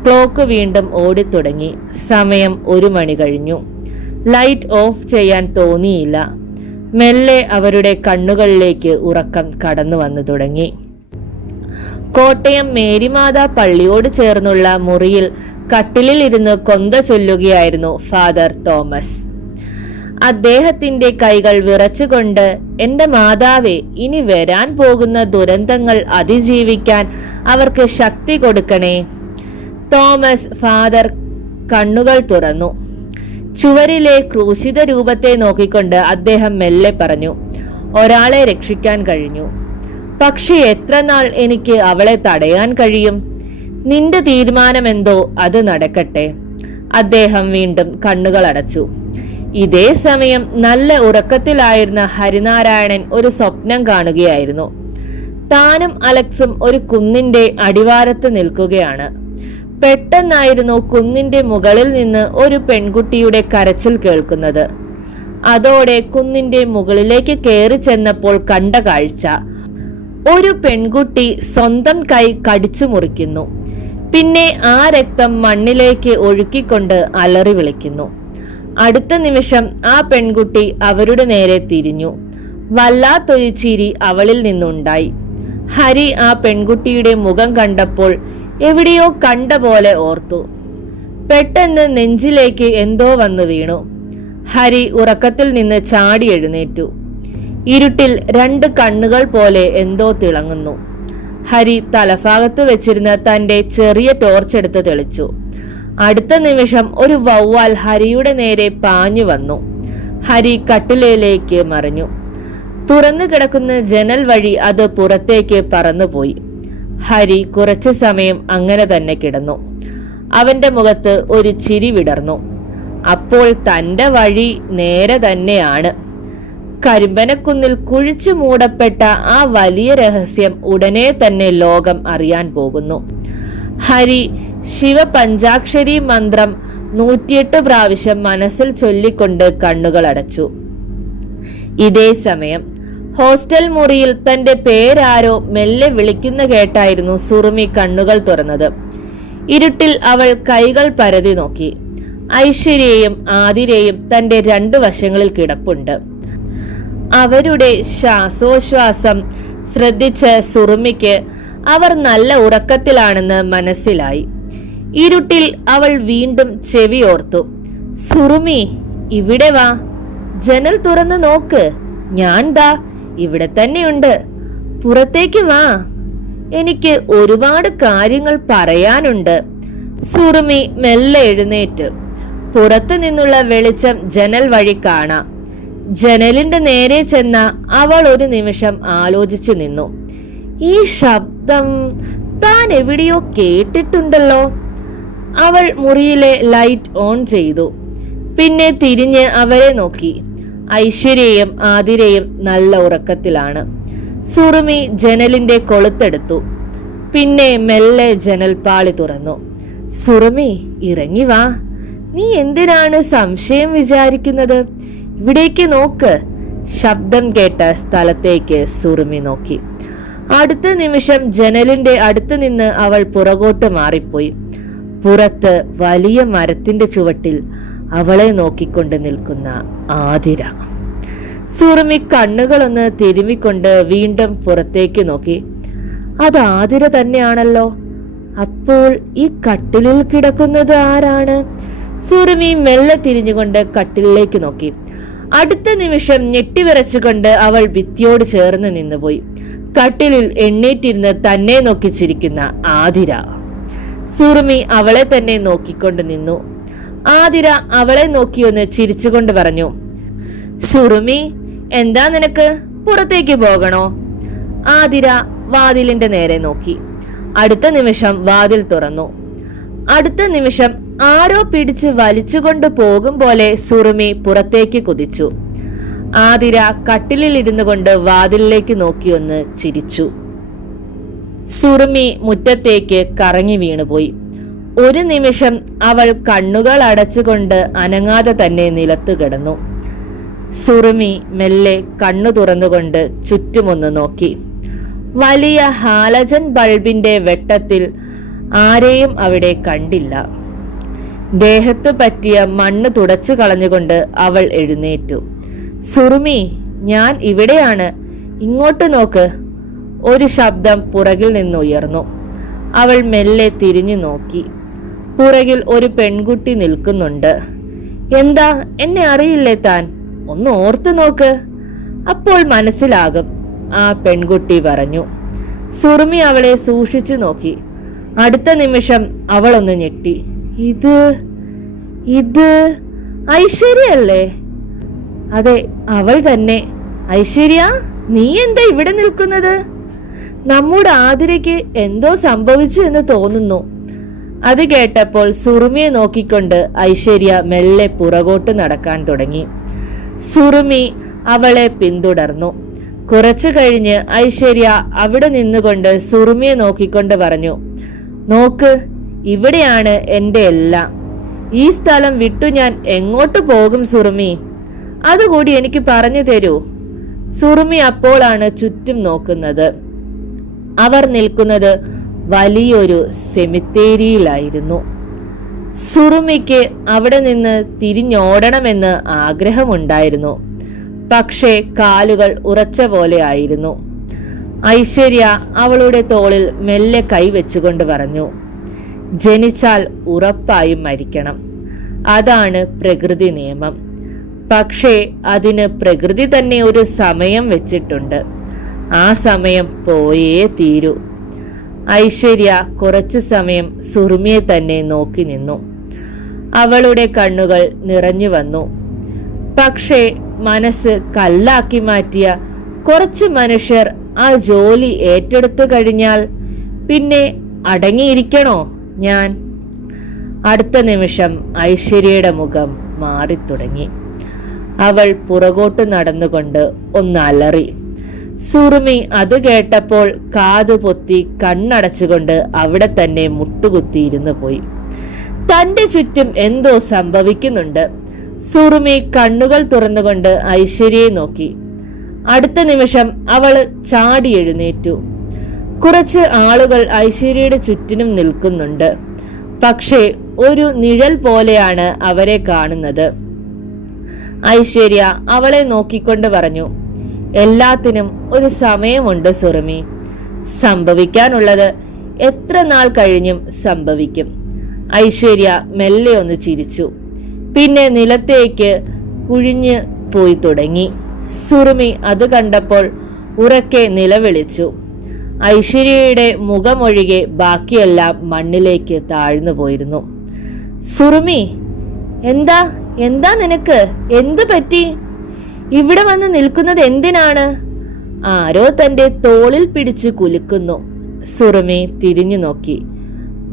ക്ലോക്ക് വീണ്ടും ഓടിത്തുടങ്ങി. സമയം 1 മണി കഴിഞ്ഞു. ലൈറ്റ് ഓഫ് ചെയ്യാൻ തോന്നിയില്ല. മെല്ലെ അവരുടെ കണ്ണുകളിലേക്ക് ഉറക്കം കടന്നു വന്നു തുടങ്ങി. കോട്ടയം മേരിമാതാ പള്ളിയോട് ചേർന്നുള്ള മുറിയിൽ കട്ടിലിൽ ഇരുന്ന് കൊന്ത ചൊല്ലുകയായിരുന്നു ഫാദർ തോമസ്. അദ്ദേഹത്തിന്റെ കൈകൾ വിറച്ചുകൊണ്ട്, എന്റെ മാതാവേ, ഇനി വരാൻ പോകുന്ന ദുരന്തങ്ങൾ അതിജീവിക്കാൻ അവർക്ക് ശക്തി കൊടുക്കണേ. തോമസ് ഫാദർ കണ്ണുകൾ തുറന്നു. ചുവരിലെ ക്രൂശിത രൂപത്തെ നോക്കിക്കൊണ്ട് അദ്ദേഹം മെല്ലെ പറഞ്ഞു, ഒരാളെ രക്ഷിക്കാൻ കഴിഞ്ഞു. പക്ഷെ എത്ര നാൾ എനിക്ക് അവളെ തടയാൻ കഴിയും? നിന്റെ തീരുമാനമെന്തോ അത് നടക്കട്ടെ. അദ്ദേഹം വീണ്ടും കണ്ണുകൾ അടച്ചു. ഇതേ സമയം നല്ല ഉറക്കത്തിലായിരുന്ന ഹരിനാരായണൻ ഒരു സ്വപ്നം കാണുകയായിരുന്നു. താനും അലക്സും ഒരു കുന്നിന്റെ അടിവാരത്ത് നിൽക്കുകയാണ്. പെട്ടെന്നായിരുന്നു കുന്നിന്റെ മുകളിൽ നിന്ന് ഒരു പെൺകുട്ടിയുടെ കരച്ചിൽ കേൾക്കുന്നത്. അതോടെ കുന്നിന്റെ മുകളിലേക്ക് കയറി ചെന്നപ്പോൾ കണ്ട കാഴ്ച, ഒരു പെൺകുട്ടി സ്വന്തം കൈ കടിച്ചു മുറിക്കുന്നു. പിന്നെ ആ രക്തം മണ്ണിലേക്ക് ഒഴുക്കിക്കൊണ്ട് അലറി വിളിക്കുന്നു. അടുത്ത നിമിഷം ആ പെൺകുട്ടി അവരുടെ നേരെ തിരിഞ്ഞു. വല്ലാത്തൊരു ചിരി അവളിൽ നിന്നുണ്ടായി. ഹരി ആ പെൺകുട്ടിയുടെ മുഖം കണ്ടപ്പോൾ എവിടെയോ കണ്ട പോലെ ഓർത്തു. പെട്ടെന്ന് നെഞ്ചിലേക്ക് എന്തോ വന്നു വീണു. ഹരി ഉറക്കത്തിൽ നിന്ന് ചാടി എഴുന്നേറ്റു. ഇരുട്ടിൽ രണ്ട് കണ്ണുകൾ പോലെ എന്തോ തിളങ്ങുന്നു. ഹരി തലഭാഗത്ത് വെച്ചിരുന്ന തന്റെ ചെറിയ ടോർച്ച് എടുത്ത് തെളിച്ചു. അടുത്ത നിമിഷം ഒരു വവ്വാൽ ഹരിയുടെ നേരെ പാഞ്ഞു വന്നു. ഹരി കട്ടിലിലേക്ക് മറിഞ്ഞു. തുറന്നു കിടക്കുന്ന ജനൽ വഴി അത് പുറത്തേക്ക് പറന്നുപോയി. ഹരി കുറച്ചു സമയം അങ്ങനെ തന്നെ കിടന്നു. അവന്റെ മുഖത്ത് ഒരു ചിരി വിടർന്നു. അപ്പോൾ തന്റെ വഴി നേരെ തന്നെയാണ്. കരിമ്പനക്കുന്നിൽ കുഴിച്ചു മൂടപ്പെട്ട ആ വലിയ രഹസ്യം ഉടനെ തന്നെ ലോകം അറിയാൻ പോകുന്നു. ഹരി ശിവപഞ്ചാക്ഷരി മന്ത്രം 108 പ്രാവശ്യം മനസ്സിൽ ചൊല്ലിക്കൊണ്ട് കണ്ണുകൾ അടച്ചു. ഇതേ സമയം ഹോസ്റ്റൽ മുറിയിൽ തന്റെ പേരാരോ മെല്ലെ വിളിക്കുന്ന കേട്ടായിരുന്നു സുറുമി കണ്ണുകൾ തുറന്നത്. ഇരുട്ടിൽ അവൾ കൈകൾ പരതി നോക്കി. ഐശ്വര്യയും ആതിരയും തന്റെ 2 വശങ്ങളിൽ കിടപ്പുണ്ട്. അവരുടെ ശ്വാസോച്ഛ്വാസം ശ്രദ്ധിച്ച സുറുമിക്ക് അവർ നല്ല ഉറക്കത്തിലാണെന്ന് മനസ്സിലായി. ഇരുട്ടിൽ അവൾ വീണ്ടും ചെവിയോർത്തു. സുറുമി, ഇവിടെ വാ, ജനൽ തുറന്ന് നോക്ക്, ഞാൻ ദാ ഇവിടെ തന്നെയുണ്ട്, പുറത്തേക്ക് വാ, എനിക്ക് ഒരുപാട് കാര്യങ്ങൾ പറയാനുണ്ട്. സുറുമി മെല്ലെ എഴുന്നേറ്റ്. പുറത്തു നിന്നുള്ള വെളിച്ചം ജനൽ വഴി കാണാം. ജനലിന്റെ നേരെ ചെന്ന അവൾ ഒരു നിമിഷം ആലോചിച്ചു നിന്നു. ഈ ശബ്ദം താൻ എവിടെയോ കേട്ടിട്ടുണ്ടല്ലോ. അവൾ മുറിയിലെ ലൈറ്റ് ഓൺ ചെയ്തു. പിന്നെ തിരിഞ്ഞ് അവരെ നോക്കി. ഐശ്വര്യയും ആതിരയും നല്ല ഉറക്കത്തിലാണ്. സുറുമി ജനലിന്റെ കൊളുത്തെടുത്തു. പിന്നെ മെല്ലെ ജനൽപ്പാളി തുറന്നു. സുറുമി, ഇറങ്ങി വാ, നീ എന്തിനാണ് സംശയം വിചാരിക്കുന്നത്? ഇവിടേക്ക് നോക്ക്. ശബ്ദം കേട്ട സ്ഥലത്തേക്ക് സുറുമി നോക്കി. അടുത്ത നിമിഷം ജനലിന്റെ അടുത്ത് നിന്ന് അവൾ പുറകോട്ട് മാറിപ്പോയി. പുറത്ത് വലിയ മരത്തിന്റെ ചുവട്ടിൽ അവളെ നോക്കിക്കൊണ്ട് നിൽക്കുന്ന ആതിര. സുറുമി കണ്ണുകളൊന്ന് തിരുമിക്കൊണ്ട് വീണ്ടും പുറത്തേക്ക് നോക്കി. അത് ആതിര തന്നെയാണല്ലോ. അപ്പോൾ ഈ കട്ടിലിൽ കിടക്കുന്നത് ആരാണ്? സുറുമി മെല്ലെ തിരിഞ്ഞുകൊണ്ട് കട്ടിലിലേക്ക് നോക്കി. അടുത്ത നിമിഷം ഞെട്ടിവിറച്ചുകൊണ്ട് അവൾ ഭിത്തിയോട് ചേർന്ന് നിന്നുപോയി. കട്ടിലിൽ എണ്ണീറ്റിരുന്ന് തന്നെ നോക്കി ചിരിക്കുന്ന ആതിര. സുറുമി അവളെ തന്നെ നോക്കിക്കൊണ്ട് നിന്നു. ആതിര അവളെ നോക്കിയൊന്ന് ചിരിച്ചുകൊണ്ട് പറഞ്ഞു, സുറുമി, എന്താ നിനക്ക്? പുറത്തേക്ക് പോകണോ? ആതിര വാതിലിന്റെ നേരെ നോക്കി. അടുത്ത നിമിഷം വാതിൽ തുറന്നു. അടുത്ത നിമിഷം ആരോ പിടിച്ച് വലിച്ചുകൊണ്ട് പോകും പോലെ സുറുമി പുറത്തേക്ക് കുതിച്ചു. ആതിര കട്ടിലിൽ ഇരുന്നു കൊണ്ട് വാതിലിലേക്ക് നോക്കിയൊന്ന് ചിരിച്ചു. സുറുമി മുറ്റത്തേക്ക് കറങ്ങി വീണുപോയി. ഒരു നിമിഷം അവൾ കണ്ണുകൾ അടച്ചുകൊണ്ട് അനങ്ങാതെ തന്നെ നിലത്തു കിടന്നു. സുറുമി മെല്ലെ കണ്ണു തുറന്നുകൊണ്ട് ചുറ്റുമൊന്ന് നോക്കി. വലിയ ഹാലജൻ ബൾബിന്റെ വെട്ടത്തിൽ ആരെയും അവിടെ കണ്ടില്ല. ദേഹത്ത് പറ്റിയ മണ്ണ് തുടച്ചു കളഞ്ഞുകൊണ്ട് അവൾ എഴുന്നേറ്റു. സുറുമി, ഞാൻ ഇവിടെയാണ്, ഇങ്ങോട്ട് നോക്ക്. ഒരു ശബ്ദം പുറകിൽ നിന്നുയർന്നു. അവൾ മെല്ലെ തിരിഞ്ഞു നോക്കി. പുറകിൽ ഒരു പെൺകുട്ടി നിൽക്കുന്നുണ്ട്. എന്താ, എന്നെ അറിയില്ലേ താൻ? ഒന്ന് ഓർത്തു നോക്ക്, അപ്പോൾ മനസ്സിലാകും, ആ പെൺകുട്ടി പറഞ്ഞു. സുറുമി അവളെ സൂക്ഷിച്ചു നോക്കി. അടുത്ത നിമിഷം അവൾ ഒന്ന് ഞെട്ടി. ഇത് ഐശ്വര്യല്ലേ? അതെ, അവൾ തന്നെ. ഐശ്വര്യ, നീ എന്താ ഇവിടെ നിൽക്കുന്നത്? നമ്മുടെ ആതിരയ്ക്ക് എന്തോ സംഭവിച്ചു എന്ന് തോന്നുന്നു. അത് കേട്ടപ്പോൾ സുറുമിയെ നോക്കിക്കൊണ്ട് ഐശ്വര്യ മെല്ലെ പുറകോട്ട് നടക്കാൻ തുടങ്ങി. സുറുമി അവളെ പിന്തുടർന്നു. കുറച്ചു കഴിഞ്ഞ് ഐശ്വര്യ അവിടെ നിന്നുകൊണ്ട് സുറുമിയെ നോക്കിക്കൊണ്ട് പറഞ്ഞു, നോക്ക്, ഇവിടെയാണ് എന്റെ എല്ലാം. ഈ സ്ഥലം വിട്ടു ഞാൻ എങ്ങോട്ട് പോകും സുറുമി? അതുകൂടി എനിക്ക് പറഞ്ഞു തരൂ. സുറുമി അപ്പോഴാണ് ചുറ്റും നോക്കുന്നത്. അവർ നിൽക്കുന്നത് വലിയൊരു സെമിത്തേരിയിലായിരുന്നു. സുറുമിക്ക് അവിടെ നിന്ന് തിരിഞ്ഞോടണമെന്ന് ആഗ്രഹമുണ്ടായിരുന്നു. പക്ഷേ കാലുകൾ ഉറച്ച പോലെ ആയിരുന്നു. ഐശ്വര്യ അവളുടെ തോളിൽ മെല്ലെ കൈവച്ചുകൊണ്ട് പറഞ്ഞു, ജനിച്ചാൽ ഉറപ്പായും മരിക്കണം. അതാണ് പ്രകൃതി നിയമം. പക്ഷേ അതിന് പ്രകൃതി തന്നെ ഒരു സമയം വെച്ചിട്ടുണ്ട്. ആ സമയം പോയേ തീരൂ. ഐശ്വര്യ കുറച്ചു സമയം സുറുമിയെ തന്നെ നോക്കി നിന്നു. അവളുടെ കണ്ണുകൾ നിറഞ്ഞു വന്നു. പക്ഷേ മനസ്സ് കല്ലാക്കി മാറ്റിയ കുറച്ച് മനുഷ്യർ ആ ജോലി ഏറ്റെടുത്തു കഴിഞ്ഞാൽ പിന്നെ അടങ്ങിയിരിക്കണോ ഞാൻ? അടുത്ത നിമിഷം ഐശ്വര്യയുടെ മുഖം മാറിത്തുടങ്ങി. അവൾ പുറകോട്ട് നടന്നുകൊണ്ട് ഒന്നലറി. സുറുമി അത് കേട്ടപ്പോൾ കാതു പൊത്തി കണ്ണടച്ചുകൊണ്ട് അവിടെ തന്നെ മുട്ടുകുത്തിയിരുന്നു പോയി. തന്റെ ചുറ്റും എന്തോ സംഭവിക്കുന്നുണ്ട്. സുറുമി കണ്ണുകൾ തുറന്നുകൊണ്ട് ഐശ്വര്യയെ നോക്കി. അടുത്ത നിമിഷം അവള് ചാടി എഴുന്നേറ്റു. കുറച്ച് ആളുകൾ ഐശ്വര്യയുടെ ചുറ്റിനും നിൽക്കുന്നുണ്ട്. പക്ഷേ ഒരു നിഴൽ പോലെയാണ് അവരെ കാണുന്നത്. ഐശ്വര്യ അവളെ നോക്കിക്കൊണ്ട് പറഞ്ഞു, എല്ലാത്തിനും ഒരു സമയമുണ്ട് സുറുമി. സംഭവിക്കാനുള്ളത് എത്ര നാൾ കഴിഞ്ഞും സംഭവിക്കും. ഐശ്വര്യ മെല്ലെ ഒന്ന് ചിരിച്ചു. പിന്നെ നിലത്തേക്ക് കുഴിഞ്ഞു പോയി തുടങ്ങി. സുറുമി അത് കണ്ടപ്പോൾ ഉറക്കെ നിലവിളിച്ചു. ഐശ്വര്യയുടെ മുഖമൊഴികെ ബാക്കിയെല്ലാം മണ്ണിലേക്ക് താഴ്ന്നു പോയിരുന്നു. സുറുമി, എന്താ നിനക്ക്? എന്തു പറ്റി? ഇവിടെ വന്ന് നിൽക്കുന്നത് എന്തിനാണ്? ആരോ തന്റെ തോളിൽ പിടിച്ചു കുലുക്കുന്നു. സുറുമി തിരിഞ്ഞു നോക്കി.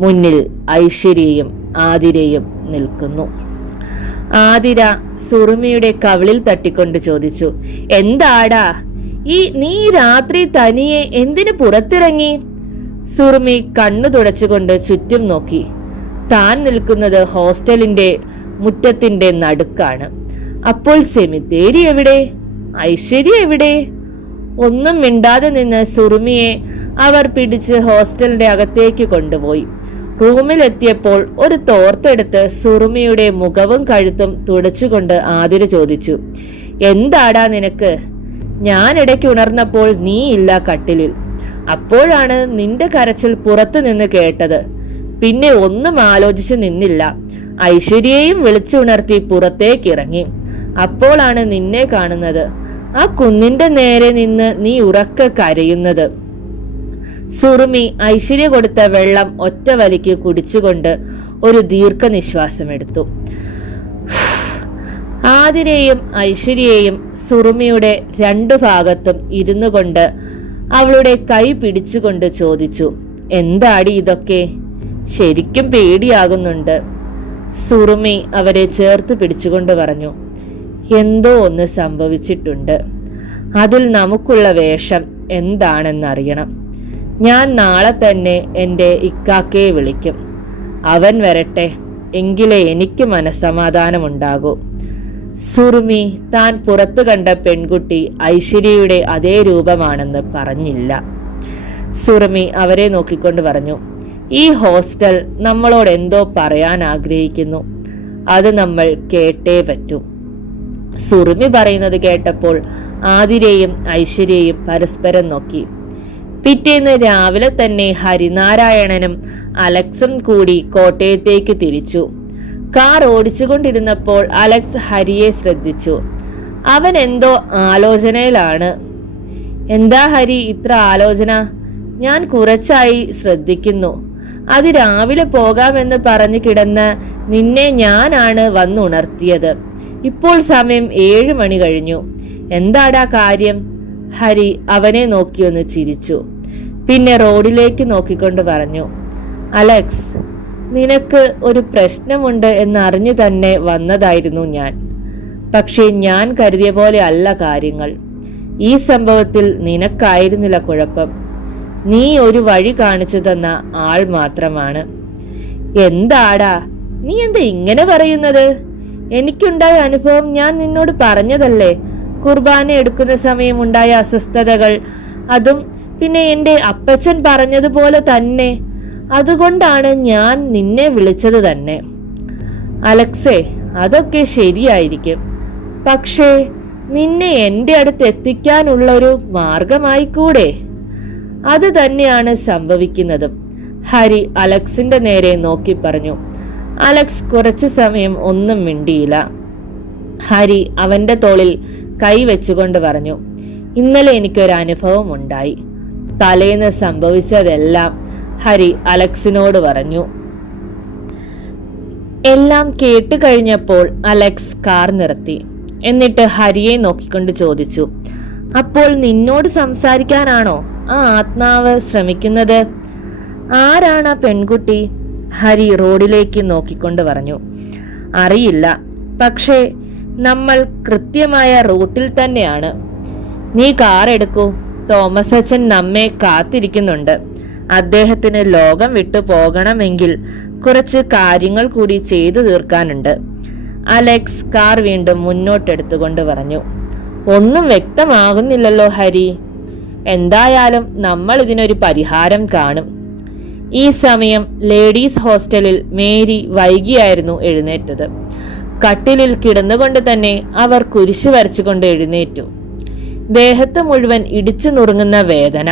മുന്നിൽ ഐശ്വര്യയും ആതിരയും നിൽക്കുന്നു. ആതിര സുറുമിയുടെ കവിളിൽ തട്ടിക്കൊണ്ട് ചോദിച്ചു, എന്താടാ നീ രാത്രി തനിയെ എന്തിനു പുറത്തിറങ്ങി? സുറുമി കണ്ണു തുടച്ചുകൊണ്ട് ചുറ്റും നോക്കി. താൻ നിൽക്കുന്നത് ഹോസ്റ്റലിന്റെ മുറ്റത്തിന്റെ നടുക്കാണ്. അപ്പോൾ സെമിത്തേരി എവിടെ? ഐശ്വര്യ എവിടെ? ഒന്നും മിണ്ടാതെ നിന്ന് സുറുമിയെ അവർ പിടിച്ച് ഹോസ്റ്റലിന്റെ അകത്തേക്ക് കൊണ്ടുപോയി. റൂമിലെത്തിയപ്പോൾ ഒരു തോർത്തെടുത്ത് സുറുമിയുടെ മുഖവും കഴുത്തും തുടച്ചുകൊണ്ട് ആതിര ചോദിച്ചു, എന്താടാ നിനക്ക്? ഞാൻ ഇടയ്ക്ക് ഉണർന്നപ്പോൾ നീ ഇല്ല കട്ടിലിൽ. അപ്പോഴാണ് നിന്റെ കരച്ചിൽ പുറത്തു നിന്ന് കേട്ടത്. പിന്നെ ഒന്നും ആലോചിച്ച് നിന്നില്ല. ഐശ്വര്യയെയും വിളിച്ചുണർത്തി പുറത്തേക്ക് ഇറങ്ങി. അപ്പോഴാണ് നിന്നെ കാണുന്നത്. ആ കുന്നിന്റെ നേരെ നിന്ന് നീ ഉറക്കെ കരയുന്നത്. സുറുമി ഐശ്വര്യ കൊടുത്ത വെള്ളം ഒറ്റ വലിക്ക് കുടിച്ചുകൊണ്ട് ഒരു ദീർഘനിശ്വാസം എടുത്തു. ആതിരയെയും ഐശ്വര്യയെയും സുറുമിയുടെ രണ്ടു ഭാഗത്തും ഇരുന്നു കൊണ്ട് അവളുടെ കൈ പിടിച്ചുകൊണ്ട് ചോദിച്ചു, എന്താടി ഇതൊക്കെ? ശരിക്കും പേടിയാകുന്നുണ്ട്. സുറുമി അവരെ ചേർത്ത് പിടിച്ചുകൊണ്ട് പറഞ്ഞു, എന്തോ ഒന്ന് സംഭവിച്ചിട്ടുണ്ട്. അതിൽ നമുക്കുള്ള വേഷം എന്താണെന്നറിയണം. ഞാൻ നാളെ തന്നെ എൻ്റെ ഇക്കാക്കയെ വിളിക്കും. അവൻ വരട്ടെ, എങ്കിലേ എനിക്ക് മനസ്സമാധാനമുണ്ടാകൂ. സുറുമി താൻ പുറത്തു കണ്ട പെൺകുട്ടി ഐശ്വര്യയുടെ അതേ രൂപമാണെന്ന് പറഞ്ഞില്ല. സുറുമി അവരെ നോക്കിക്കൊണ്ട് പറഞ്ഞു, ഈ ഹോസ്റ്റൽ നമ്മളോട് എന്തോ പറയാൻ ആഗ്രഹിക്കുന്നു. അത് നമ്മൾ കേട്ടേ പറ്റൂ. സുറുമി പറയുന്നത് കേട്ടപ്പോൾ ആതിരയും ഐശ്വര്യയും പരസ്പരം നോക്കി. പിറ്റേന്ന് രാവിലെ തന്നെ ഹരിനാരായണനും അലക്സും കൂടി കോട്ടയത്തേക്ക് തിരിച്ചു. കാർ ഓടിച്ചുകൊണ്ടിരുന്നപ്പോൾ അലക്സ് ഹരിയെ ശ്രദ്ധിച്ചു. അവൻ എന്തോ ആലോചനയിലാണ്. എന്താ ഹരി ഇത്ര ആലോചന? ഞാൻ കുറച്ചായി ശ്രദ്ധിക്കുന്നു. അതിരാവിലെ പോകാമെന്ന് പറഞ്ഞു കിടന്ന നിന്നെ ഞാനാണ് വന്നുണർത്തിയത്. ഇപ്പോൾ സമയം 7 മണി കഴിഞ്ഞു. എന്താടാ കാര്യം? ഹരി അവനെ നോക്കിയൊന്ന് ചിരിച്ചു. പിന്നെ റോഡിലേക്ക് നോക്കിക്കൊണ്ട് പറഞ്ഞു, അലക്സ്, നിനക്ക് ഒരു പ്രശ്നമുണ്ട് എന്നറിഞ്ഞു തന്നെ വന്നതായിരുന്നു ഞാൻ. പക്ഷേ ഞാൻ കരുതിയ പോലെ അല്ല കാര്യങ്ങൾ. ഈ സംഭവത്തിൽ നിനക്കായിരുന്നില്ല കുഴപ്പം. നീ ഒരു വഴി കാണിച്ചു തന്ന ആൾ മാത്രമാണ്. എന്താടാ നീ എന്താ ഇങ്ങനെ പറയുന്നത്? എനിക്കുണ്ടായ അനുഭവം ഞാൻ നിന്നോട് പറഞ്ഞതല്ലേ. കുർബാന എടുക്കുന്ന സമയം ഉണ്ടായ അസ്വസ്ഥതകൾ, അതും പിന്നെ എന്റെ അപ്പച്ചൻ പറഞ്ഞതുപോലെ തന്നെ. അതുകൊണ്ടാണ് ഞാൻ നിന്നെ വിളിച്ചത് തന്നെ. അലക്സേ, അതൊക്കെ ശരിയായിരിക്കും. പക്ഷേ നിന്നെ എന്റെ അടുത്ത് എത്തിക്കാനുള്ള ഒരു മാർഗമായി കൂടെ? അത് തന്നെയാണ് സംഭവിക്കുന്നതും. ഹരി അലക്സിന്റെ നേരെ നോക്കി പറഞ്ഞു. അലക്സ് കുറച്ചു സമയം ഒന്നും മിണ്ടിയില്ല. ഹരി അവന്റെ തോളിൽ കൈവച്ചുകൊണ്ട് പറഞ്ഞു, ഇന്നലെ എനിക്കൊരു അനുഭവം ഉണ്ടായി. തലേന്ന് സംഭവിച്ചതെല്ലാം ഹരി അലക്സിനോട് പറഞ്ഞു. എല്ലാം കേട്ടു കഴിഞ്ഞപ്പോൾ അലക്സ് കാർ നിർത്തി. എന്നിട്ട് ഹരിയെ നോക്കിക്കൊണ്ട് ചോദിച്ചു, അപ്പോൾ നിന്നോട് സംസാരിക്കാനാണോ ആ ആത്മാവ് ശ്രമിക്കുന്നത്? ആരാണ് ആ പെൺകുട്ടി? ഹരി റോഡിലേക്ക് നോക്കിക്കൊണ്ട് പറഞ്ഞു. അറിയില്ല, പക്ഷേ നമ്മൾ കൃത്യമായ റൂട്ടിൽ തന്നെയാണ്. നീ കാർ എടുക്കൂ. തോമസ് അച്ഛൻ നമ്മെ കാത്തിരിക്കുന്നുണ്ട്. അദ്ദേഹത്തിന് ലോകം വിട്ടു പോകണമെങ്കിൽ കുറച്ച് കാര്യങ്ങൾ കൂടി ചെയ്തു തീർക്കാനുണ്ട്. അലക്സ് കാർ വീണ്ടും മുന്നോട്ടെടുത്തുകൊണ്ട് പറഞ്ഞു. ഒന്നും വ്യക്തമാകുന്നില്ലല്ലോ ഹരി. എന്തായാലും നമ്മൾ ഇതിനൊരു പരിഹാരം കാണും. ഈ സമയം ലേഡീസ് ഹോസ്റ്റലിൽ മേരി വൈകിയായിരുന്നു എഴുന്നേറ്റത്. കട്ടിലിൽ കിടന്നുകൊണ്ട് തന്നെ അവർ കുരിശു വരച്ചുകൊണ്ട് എഴുന്നേറ്റു. ദേഹത്ത് മുഴുവൻ ഇടിച്ചു നുറുങ്ങുന്ന വേദന.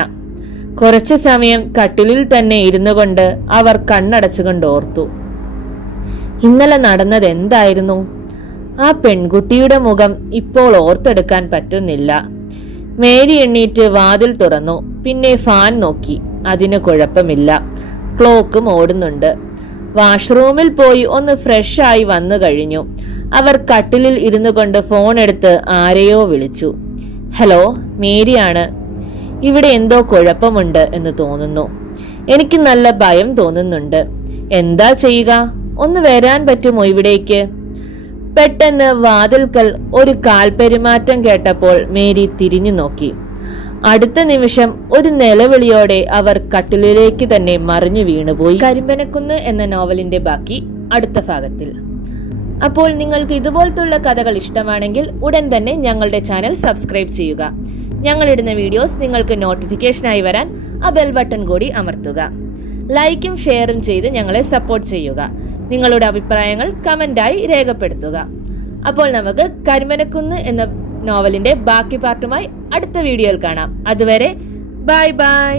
കുറച്ചു സമയം കട്ടിലിൽ തന്നെ ഇരുന്നു കൊണ്ട് അവർ കണ്ണടച്ചുകൊണ്ട് ഓർത്തു. ഇന്നലെ നടന്നത് എന്തായിരുന്നു? ആ പെൺകുട്ടിയുടെ മുഖം ഇപ്പോൾ ഓർത്തെടുക്കാൻ പറ്റുന്നില്ല. മേരി എണ്ണീറ്റ് വാതിൽ തുറന്നു. പിന്നെ ഫാൻ നോക്കി. അതിന് കുഴപ്പമില്ല. ക്ലോക്കും ഓടുന്നുണ്ട്. വാഷ്റൂമിൽ പോയി ഒന്ന് ഫ്രഷ് ആയി വന്നു കഴിഞ്ഞു. അവർ കട്ടിലിൽ ഇരുന്നു കൊണ്ട് ഫോൺ എടുത്ത് ആരെയോ വിളിച്ചു. ഹലോ, മേരിയാണ്. ഇവിടെ എന്തോ കുഴപ്പമുണ്ട് എന്ന് തോന്നുന്നു. എനിക്ക് നല്ല ഭയം തോന്നുന്നുണ്ട്. എന്താ ചെയ്യുക? ഒന്ന് വരാൻ പറ്റുമോ ഇവിടേക്ക്? പെട്ടെന്ന് വാതിൽക്കൽ ഒരു കാൽപെരുമാറ്റം കേട്ടപ്പോൾ മേരി തിരിഞ്ഞു നോക്കി. അടുത്ത നിമിഷം ഒരു നിലവിളിയോടെ അവർ കട്ടിലിലേക്ക് തന്നെ മറിഞ്ഞു വീണുപോയി. കരിമ്പനക്കുന്ന് എന്ന നോവലിന്റെ ബാക്കി അടുത്ത ഭാഗത്തിൽ. അപ്പോൾ നിങ്ങൾക്ക് ഇതുപോലത്തുള്ള കഥകൾ ഇഷ്ടമാണെങ്കിൽ ഉടൻ തന്നെ ഞങ്ങളുടെ ചാനൽ സബ്സ്ക്രൈബ് ചെയ്യുക. ഞങ്ങളിടുന്ന വീഡിയോസ് നിങ്ങൾക്ക് നോട്ടിഫിക്കേഷനായി വരാൻ ആ ബെൽ ബട്ടൺ കൂടി അമർത്തുക. ലൈക്കും ഷെയറും ചെയ്ത് ഞങ്ങളെ സപ്പോർട്ട് ചെയ്യുക. നിങ്ങളുടെ അഭിപ്രായങ്ങൾ കമന്റായി രേഖപ്പെടുത്തുക. അപ്പോൾ നമുക്ക് കരിമ്പനക്കുന്ന് എന്ന നോവലിന്റെ ബാക്കി പാർട്ടുമായി അടുത്ത വീഡിയോയിൽ കാണാം. അതുവരെ ബൈ ബൈ.